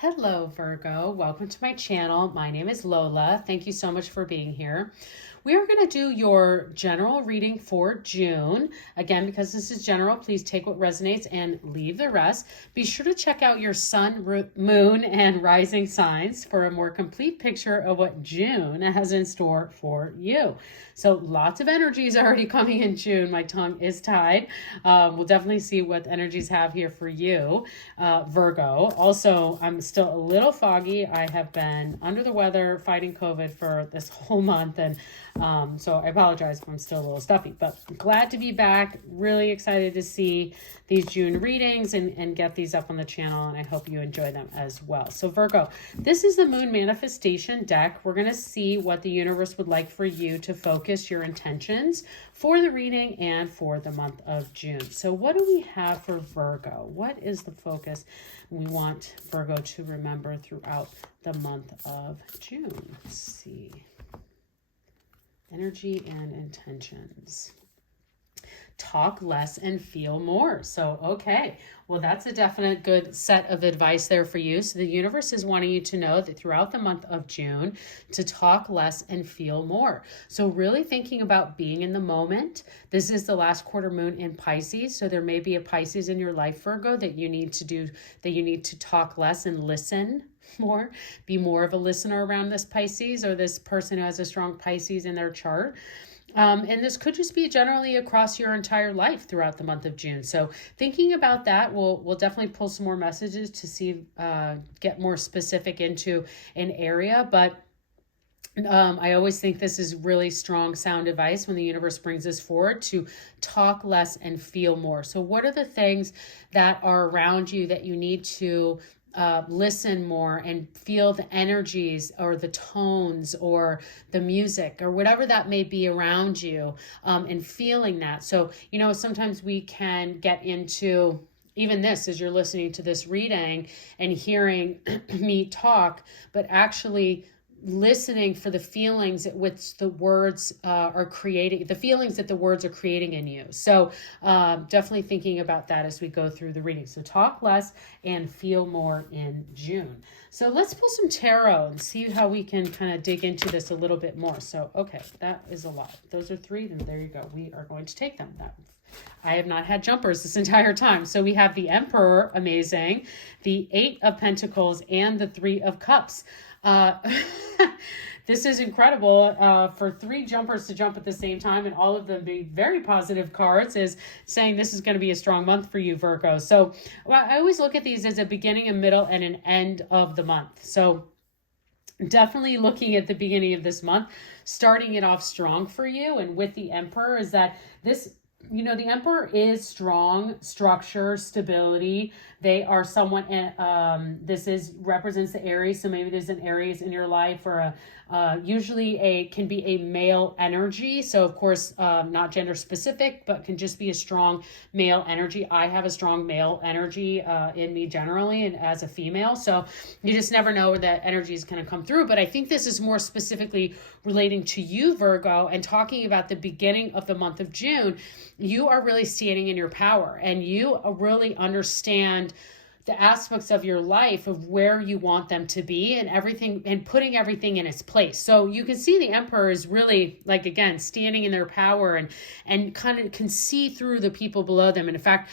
Hello, Virgo. Welcome to my channel. My name is Lola. Thank you so much for being here. We are going to do your general reading for June. Again, because this is general, please take what resonates and leave the rest. Be sure to check out your sun, moon, and rising signs for a more complete picture of what June has in store for you. So lots of energies already coming in June. My tongue is tied. We'll definitely see what energies have here for you, Virgo. Also, I'm still a little foggy. I have been under the weather fighting COVID for this whole month, and so I apologize if I'm still a little stuffy, but glad to be back. Really excited to see these June readings and get these up on the channel, and I hope you enjoy them as well. So Virgo, this is the Moon Manifestation deck. We're going to see what the universe would like for you to focus your intentions for the reading and for the month of June. So what do we have for Virgo? What is the focus we want Virgo to remember throughout the month of June? Let's see. Energy and intentions. Talk less and feel more. So, okay, well, that's a definite good set of advice there for you. So the universe is wanting you to know that throughout the month of June, to talk less and feel more. So really thinking about being in the moment. This is the last quarter moon in Pisces. So there may be a Pisces in your life, Virgo, that you need to talk less and listen more, be more of a listener around this Pisces, or this person who has a strong Pisces in their chart. And this could just be generally across your entire life throughout the month of June. So thinking about that, we'll definitely pull some more messages to see, get more specific into an area. But I always think this is really strong sound advice when the universe brings us forward to talk less and feel more. So what are the things that are around you that you need to listen more and feel the energies or the tones or the music or whatever that may be around you, and feeling that. So, sometimes we can get into even this as you're listening to this reading and hearing me talk, but actually listening for the feelings at which the words are creating, the feelings that the words are creating in you. So definitely thinking about that as we go through the reading. So talk less and feel more in June. So let's pull some tarot and see how we can kind of dig into this a little bit more. So, okay, that is a lot. Those are three, and there you go. We are going to take them. I have not had jumpers this entire time. So we have the Emperor, amazing, the Eight of Pentacles, and the Three of Cups. This is incredible for three jumpers to jump at the same time, and all of them be very positive cards, is saying this is going to be a strong month for you, Virgo. So I always look at these as a beginning, a middle, and an end of the month. So definitely looking at the beginning of this month, starting it off strong for you. And with the Emperor is that this, the Emperor is strong, structure, stability. They are somewhat, this represents the Aries. So maybe there's an Aries in your life, or usually can be a male energy. So of course, not gender specific, but can just be a strong male energy. I have a strong male energy in me generally, and as a female. So you just never know where that energy is going to come through. But I think this is more specifically relating to you, Virgo, and talking about the beginning of the month of June. You are really standing in your power, and you really understand the aspects of your life of where you want them to be, and everything, and putting everything in its place. So you can see the Emperor is really, like, again, standing in their power and kind of can see through the people below them. And in fact,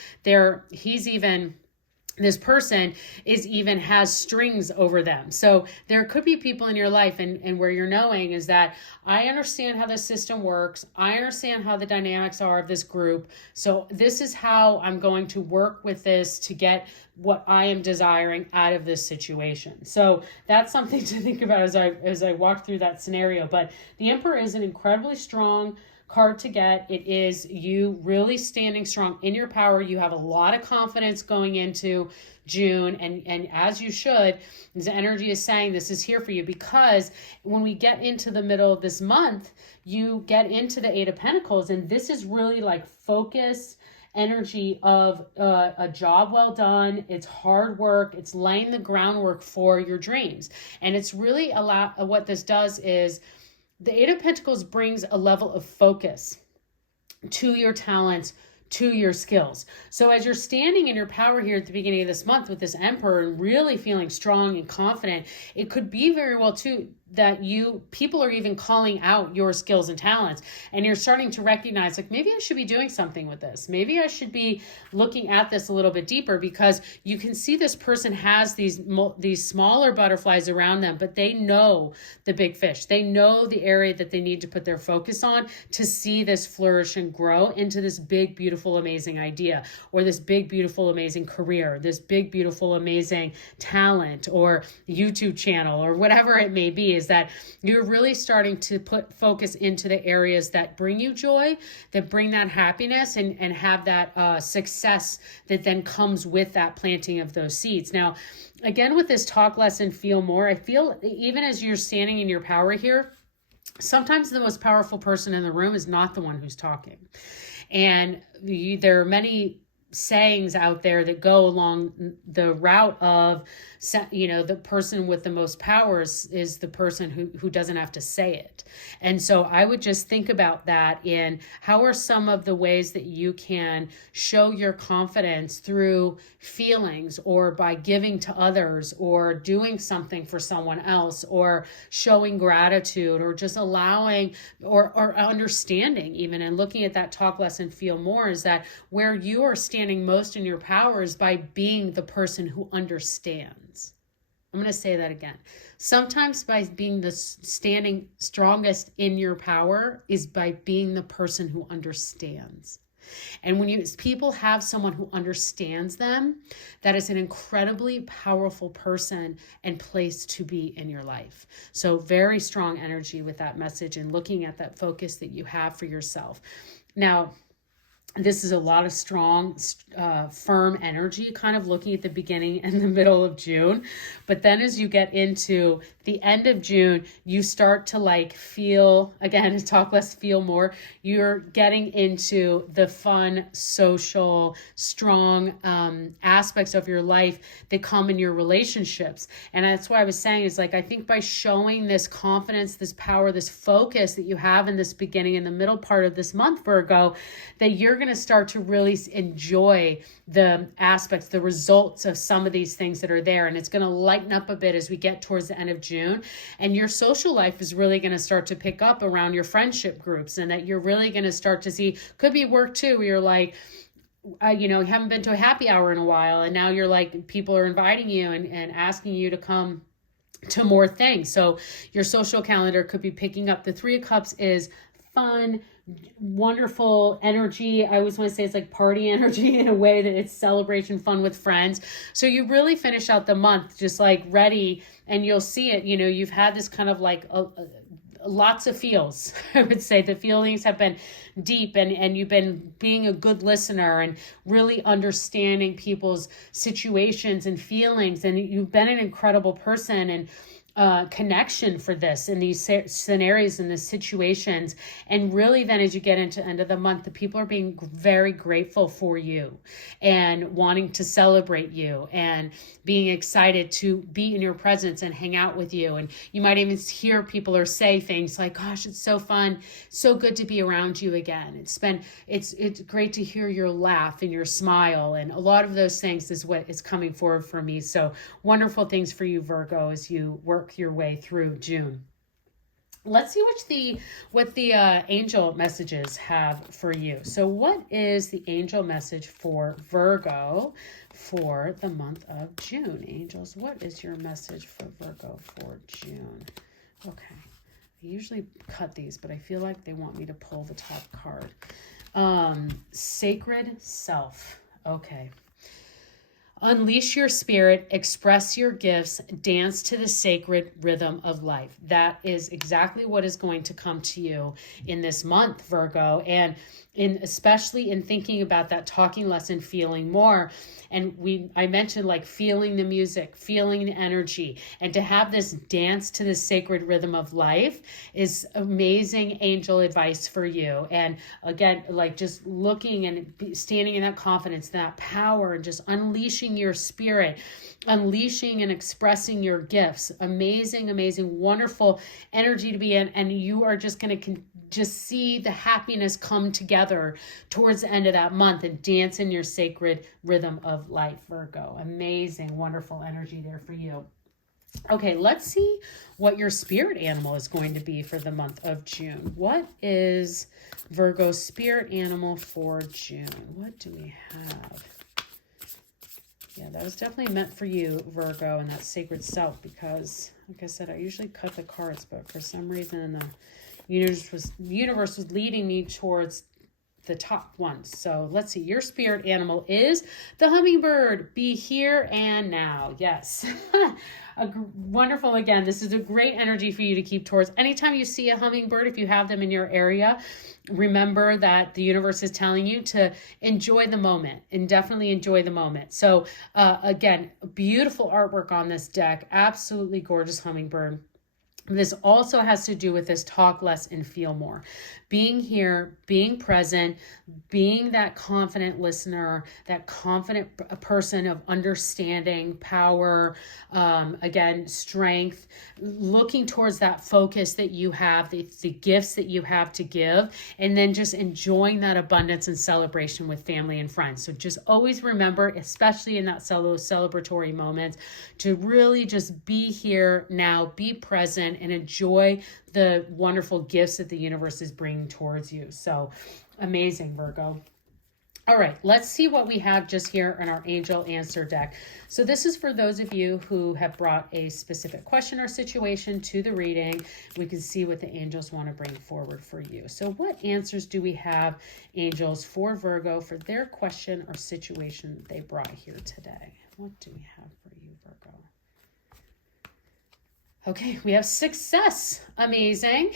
this person has strings over them. So there could be people in your life, and where you're knowing is that I understand how the system works. I understand how the dynamics are of this group. So this is how I'm going to work with this to get what I am desiring out of this situation. So that's something to think about as I walk through that scenario. But the Emperor is an incredibly strong card to get. It is you really standing strong in your power. You have a lot of confidence going into June, and as you should. The energy is saying this is here for you, because when we get into the middle of this month, you get into the Eight of Pentacles, and this is really like focus energy of a job well done. It's hard work. It's laying the groundwork for your dreams. And it's really what this does is the Eight of Pentacles brings a level of focus to your talents, to your skills. So as you're standing in your power here at the beginning of this month with this Emperor and really feeling strong and confident, it could be very well too that people are even calling out your skills and talents, and you're starting to recognize, like, maybe I should be doing something with this. Maybe I should be looking at this a little bit deeper, because you can see this person has these smaller butterflies around them, but they know the big fish. They know the area that they need to put their focus on to see this flourish and grow into this big, beautiful, amazing idea, or this big, beautiful, amazing career, this big, beautiful, amazing talent, or YouTube channel, or whatever it may be. Is that you're really starting to put focus into the areas that bring you joy, that bring that happiness, and have that success that then comes with that planting of those seeds. Now, again, with this talk less and feel more, I feel even as you're standing in your power here, sometimes the most powerful person in the room is not the one who's talking. And there are many sayings out there that go along the route of, the person with the most powers is the person who doesn't have to say it. And so I would just think about that in how are some of the ways that you can show your confidence through feelings, or by giving to others, or doing something for someone else, or showing gratitude, or just allowing, or understanding even, and looking at that talk less and feel more, is that where you are standing most in your power is by being the person who understands. I'm going to say that again. Sometimes by being the standing strongest in your power is by being the person who understands. And when people have someone who understands them, that is an incredibly powerful person and place to be in your life. So very strong energy with that message, and looking at that focus that you have for yourself. Now, this is a lot of strong, firm energy, kind of looking at the beginning and the middle of June. But then as you get into the end of June, you start to feel, again, talk less, feel more. You're getting into the fun, social, strong aspects of your life that come in your relationships. And that's why I was saying is I think by showing this confidence, this power, this focus that you have in this beginning and the middle part of this month, Virgo, that you're going to start to really enjoy the aspects, the results of some of these things that are there. And it's going to lighten up a bit as we get towards the end of June. And your social life is really going to start to pick up around your friendship groups, and that you're really going to start to see, could be work too, where you're you haven't been to a happy hour in a while, and now you're people are inviting you and asking you to come to more things. So your social calendar could be picking up. The Three of Cups is fun, wonderful energy. I always want to say it's party energy, in a way that it's celebration, fun with friends. So you really finish out the month just ready, and you'll see it. You've had this kind of lots of feels. I would say the feelings have been deep, and you've been being a good listener and really understanding people's situations and feelings, and you've been an incredible person and connection for this in these scenarios and the situations. And really then as you get into end of the month, the people are being very grateful for you and wanting to celebrate you and being excited to be in your presence and hang out with you. And you might even hear people or say things like, gosh, it's so fun, so good to be around you again. It's great to hear your laugh and your smile, and a lot of those things is what is coming forward for me. So wonderful things for you, Virgo, as you work your way through June. Let's see what the angel messages have for you. So what is the angel message for Virgo for the month of June? Angels, what is your message for Virgo for June? Okay. I usually cut these, but I feel like they want me to pull the top card. Sacred self. Okay. Unleash your spirit, express your gifts, dance to the sacred rhythm of life. That is exactly what is going to come to you in this month, Virgo. And especially in thinking about that talking less and feeling more. And I mentioned feeling the music, feeling the energy, and to have this dance to the sacred rhythm of life is amazing angel advice for you. And again, just looking and standing in that confidence, that power, and just unleashing your spirit, unleashing and expressing your gifts. Amazing, amazing, wonderful energy to be in. And you are just going to just see the happiness come together towards the end of that month and dance in your sacred rhythm of life, Virgo. Amazing, wonderful energy there for you. Okay, let's see what your spirit animal is going to be for the month of June. What is Virgo's spirit animal for June? What do we have? Yeah, that was definitely meant for you, Virgo, and that sacred self, because, like I said, I usually cut the cards, but for some reason the universe was leading me towards the top ones. So let's see. Your spirit animal is the hummingbird. Be here and now. Yes. Wonderful. Again, this is a great energy for you to keep towards. Anytime you see a hummingbird, if you have them in your area, remember that the universe is telling you to enjoy the moment and definitely enjoy the moment. So again, beautiful artwork on this deck. Absolutely gorgeous hummingbird. This also has to do with this talk less and feel more. Being here, being present, being that confident listener, that confident person of understanding, power, again, strength, looking towards that focus that you have, the gifts that you have to give, and then just enjoying that abundance and celebration with family and friends. So just always remember, especially in that celebratory moments, to really just be here now, be present, and enjoy the wonderful gifts that the universe is bringing towards you. So amazing, Virgo. All right, let's see what we have just here in our angel answer deck. So this is for those of you who have brought a specific question or situation to the reading. We can see what the angels want to bring forward for you. So what answers do we have, angels, for Virgo for their question or situation that they brought here today? What do we have for you, Virgo? Okay, we have success. Amazing.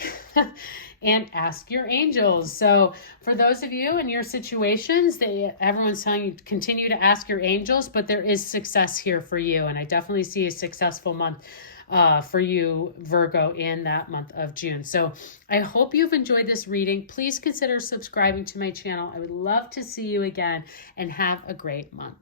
And ask your angels. So for those of you in your situations, everyone's telling you to continue to ask your angels, but there is success here for you. And I definitely see a successful month for you, Virgo, in that month of June. So I hope you've enjoyed this reading. Please consider subscribing to my channel. I would love to see you again, and have a great month.